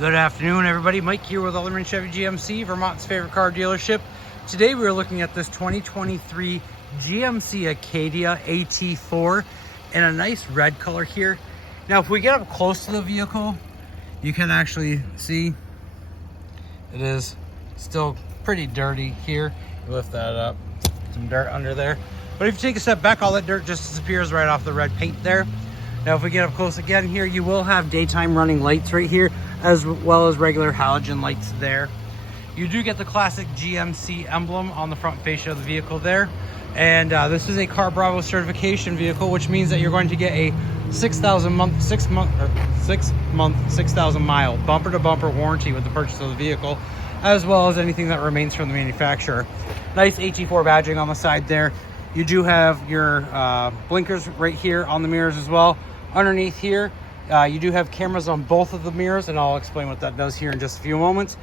Good afternoon, everybody. Mike here with Alderman Chevy GMC, Vermont's favorite car dealership. Today we're looking at this 2023 GMC Acadia AT4 in a nice red color here. Now, if we get up close to the vehicle, you can actually see it is still pretty dirty here. You lift that up, some dirt under there. But if you take a step back, all that dirt just disappears right off the red paint there. Now, if we get up close again here, you will have daytime running lights right here, as well as regular halogen lights there. You do get the classic GMC emblem on the front fascia of the vehicle there. And this is a Car Bravo certification vehicle, which means that you're going to get a 6,000 month, 6,000 mile bumper to bumper warranty with the purchase of the vehicle, as well as anything that remains from the manufacturer. Nice AT4 badging on the side there. You do have your blinkers right here on the mirrors as well. Underneath here, you do have cameras on both of the mirrors, and I'll explain what that does here in just a few moments.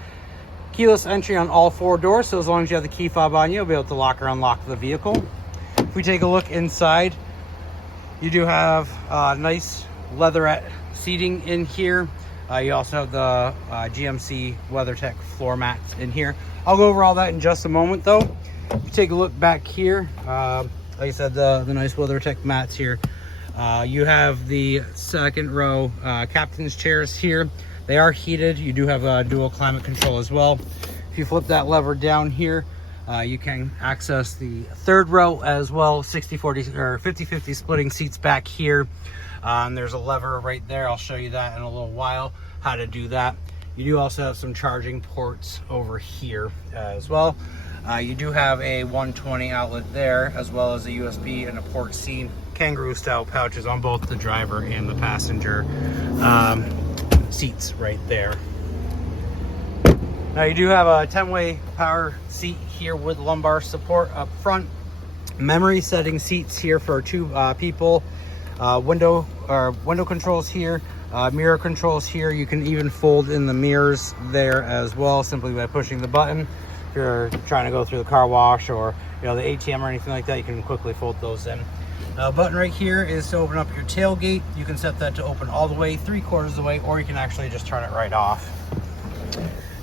Keyless entry on all four doors, so as long as you have the key fob on you, you'll be able to lock or unlock the vehicle. If we take a look inside, you do have nice leatherette seating in here. You also have the GMC WeatherTech floor mats in here. I'll go over all that in just a moment, though. If you take a look back here, like I said, the nice WeatherTech mats here. You have the second row captain's chairs here. They are heated. You do have a dual climate control as well. If you flip that lever down here, you can access the third row as well. 60-40 or 50-50 splitting seats back here. And there's a lever right there. I'll show you that in a little while, how to do that. You do also have some charging ports over here as well. You do have a 120 outlet there, as well as a USB and a port C, kangaroo style pouches on both the driver and the passenger seats right there. Now, you do have a 10-way power seat here with lumbar support up front. Memory setting seats here for two people. Window controls here. Mirror controls here. You can even fold in the mirrors there as well, simply by pushing the button. If you're trying to go through the car wash or the ATM or anything like that, you can quickly fold those in. Now, a button right here is to open up your tailgate. You can set that to open all the way, 3/4 of the way, or you can actually just turn it right off.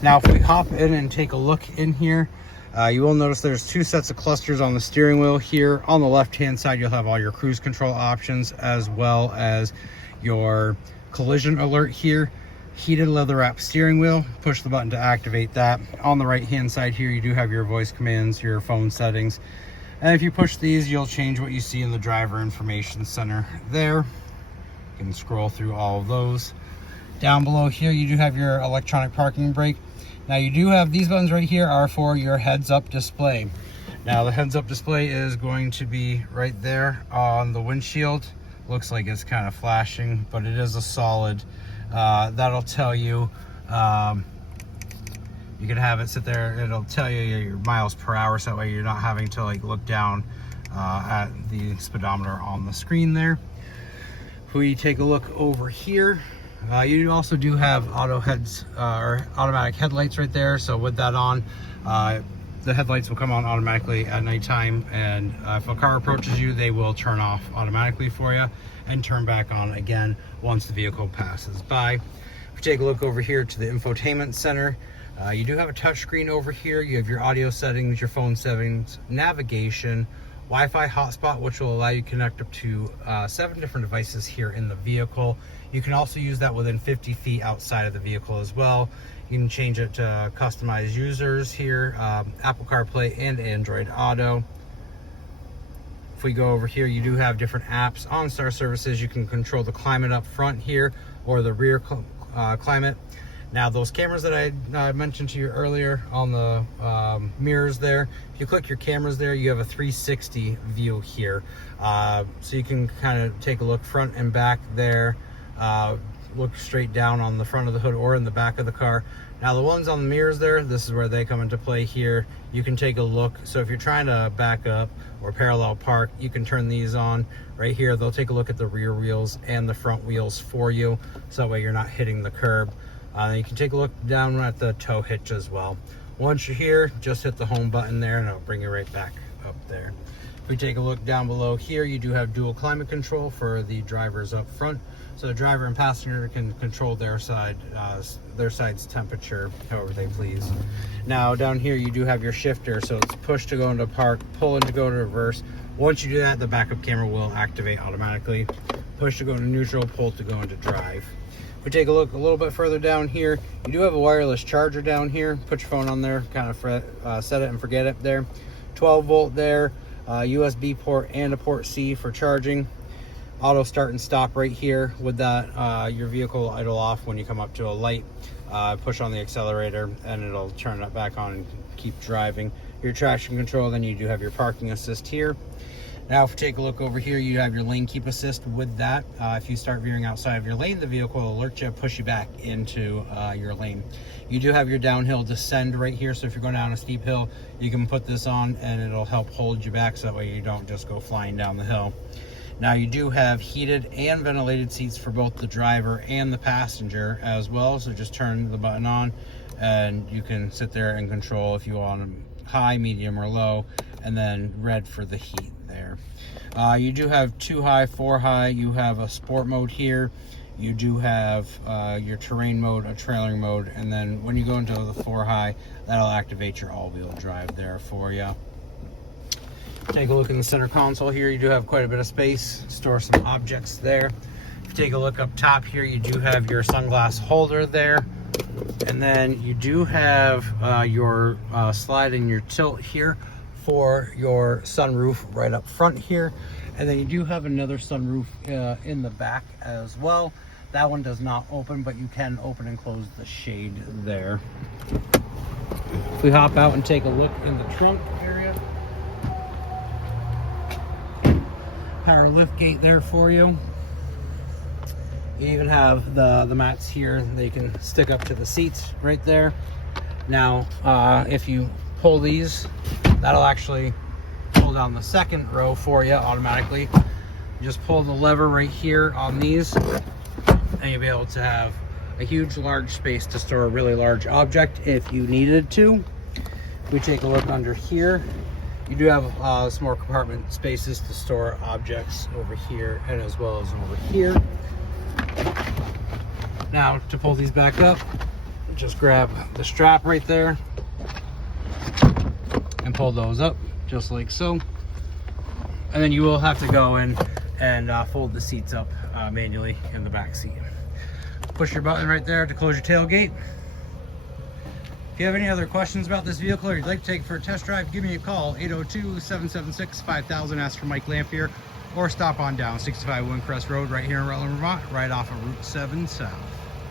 Now, if we hop in and take a look in here, you will notice there's two sets of clusters on the steering wheel here. On the left-hand side, you'll have all your cruise control options, as well as your collision alert here. Heated leather wrap steering wheel. Push the button to activate that. On the right-hand side here, you do have your voice commands, your phone settings. And if you push these, you'll change what you see in the driver information center there. You can scroll through all of those. Down below here, you do have your electronic parking brake. Now, you do have these buttons right here are for your heads-up display. Now, the heads-up display is going to be right there on the windshield. Looks like it's kind of flashing, but it is a solid. That'll tell you, you can have it sit there. It'll tell you your miles per hour, so that way you're not having to look down at the speedometer on the screen there. If we take a look over here, you also do have or automatic headlights right there. So with that on, the headlights will come on automatically at nighttime, and if a car approaches you, they will turn off automatically for you and turn back on again once the vehicle passes by. If you take a look over here to the infotainment center, you do have a touch screen over here. You have your audio settings, your phone settings, navigation, Wi-Fi hotspot, which will allow you to connect up to 7 different devices here in the vehicle. You can also use that within 50 feet outside of the vehicle as well. You can change it to customize users here, Apple CarPlay and Android Auto. If we go over here, you do have different apps. OnStar services, you can control the climate up front here or the rear climate. Now, those cameras that I mentioned to you earlier on the mirrors there, if you click your cameras there, you have a 360 view here. So you can kind of take a look front and back there, look straight down on the front of the hood or in the back of the car. Now, the ones on the mirrors there, this is where they come into play here. You can take a look. So if you're trying to back up or parallel park, you can turn these on right here. They'll take a look at the rear wheels and the front wheels for you, so that way you're not hitting the curb. You can take a look down at the tow hitch as well. Once you're here, just hit the home button there and it'll bring you right back up there. If we take a look down below here, you do have dual climate control for the drivers up front, so the driver and passenger can control their side's temperature however they please. Now down here you do have your shifter, so it's push to go into park, pull in to go to reverse. Once you do that, the backup camera will activate automatically. Push to go into neutral, pull to go into drive. If we take a look a little bit further down here, you do have a wireless charger down here. Put your phone on there, kind of set it and forget it there. 12 volt there, USB port and a port C for charging. Auto start and stop right here. With that, your vehicle will idle off when you come up to a light. Push on the accelerator and it'll turn it back on and keep driving. Your traction control, then you do have your parking assist here. Now if you take a look over here, you have your lane keep assist. With that, if you start veering outside of your lane, the vehicle will alert you, push you back into your lane. You do have your downhill descend right here, so if you're going down a steep hill, you can put this on and it'll help hold you back so that way you don't just go flying down the hill. Now you do have heated and ventilated seats for both the driver and the passenger as well, so just turn the button on and you can sit there and control if you want them high, medium, or low, and then red for the heat there. You do have 2 high, 4 high. You have a sport mode here. You do have your terrain mode, a trailering mode, and then when you go into the 4 high, that'll activate your all-wheel drive there for you. Take a look in the center console here. You do have quite a bit of space to store some objects there. If you take a look up top here, you do have your sunglass holder there. And then you do have your slide and your tilt here for your sunroof right up front here. And then you do have another sunroof in the back as well. That one does not open, but you can open and close the shade there. If we hop out and take a look in the trunk area, power lift gate there for you. You even have the mats here. They can stick up to the seats right there. Now, if you pull these, that'll actually pull down the second row for you automatically. You just pull the lever right here on these, and you'll be able to have a huge, large space to store a really large object if you needed to. If we take a look under here, you do have some more compartment spaces to store objects over here and as well as over here. Now to pull these back up, just grab the strap right there and pull those up just like so. And then you will have to go in and fold the seats up manually in the back seat. Push your button right there to close your tailgate. If you have any other questions about this vehicle or you'd like to take it for a test drive, give me a call, 802-776-5000, ask for Mike Lamphere, or stop on down 65 Windcrest Road right here in Rutland, Vermont, right off of Route 7 South.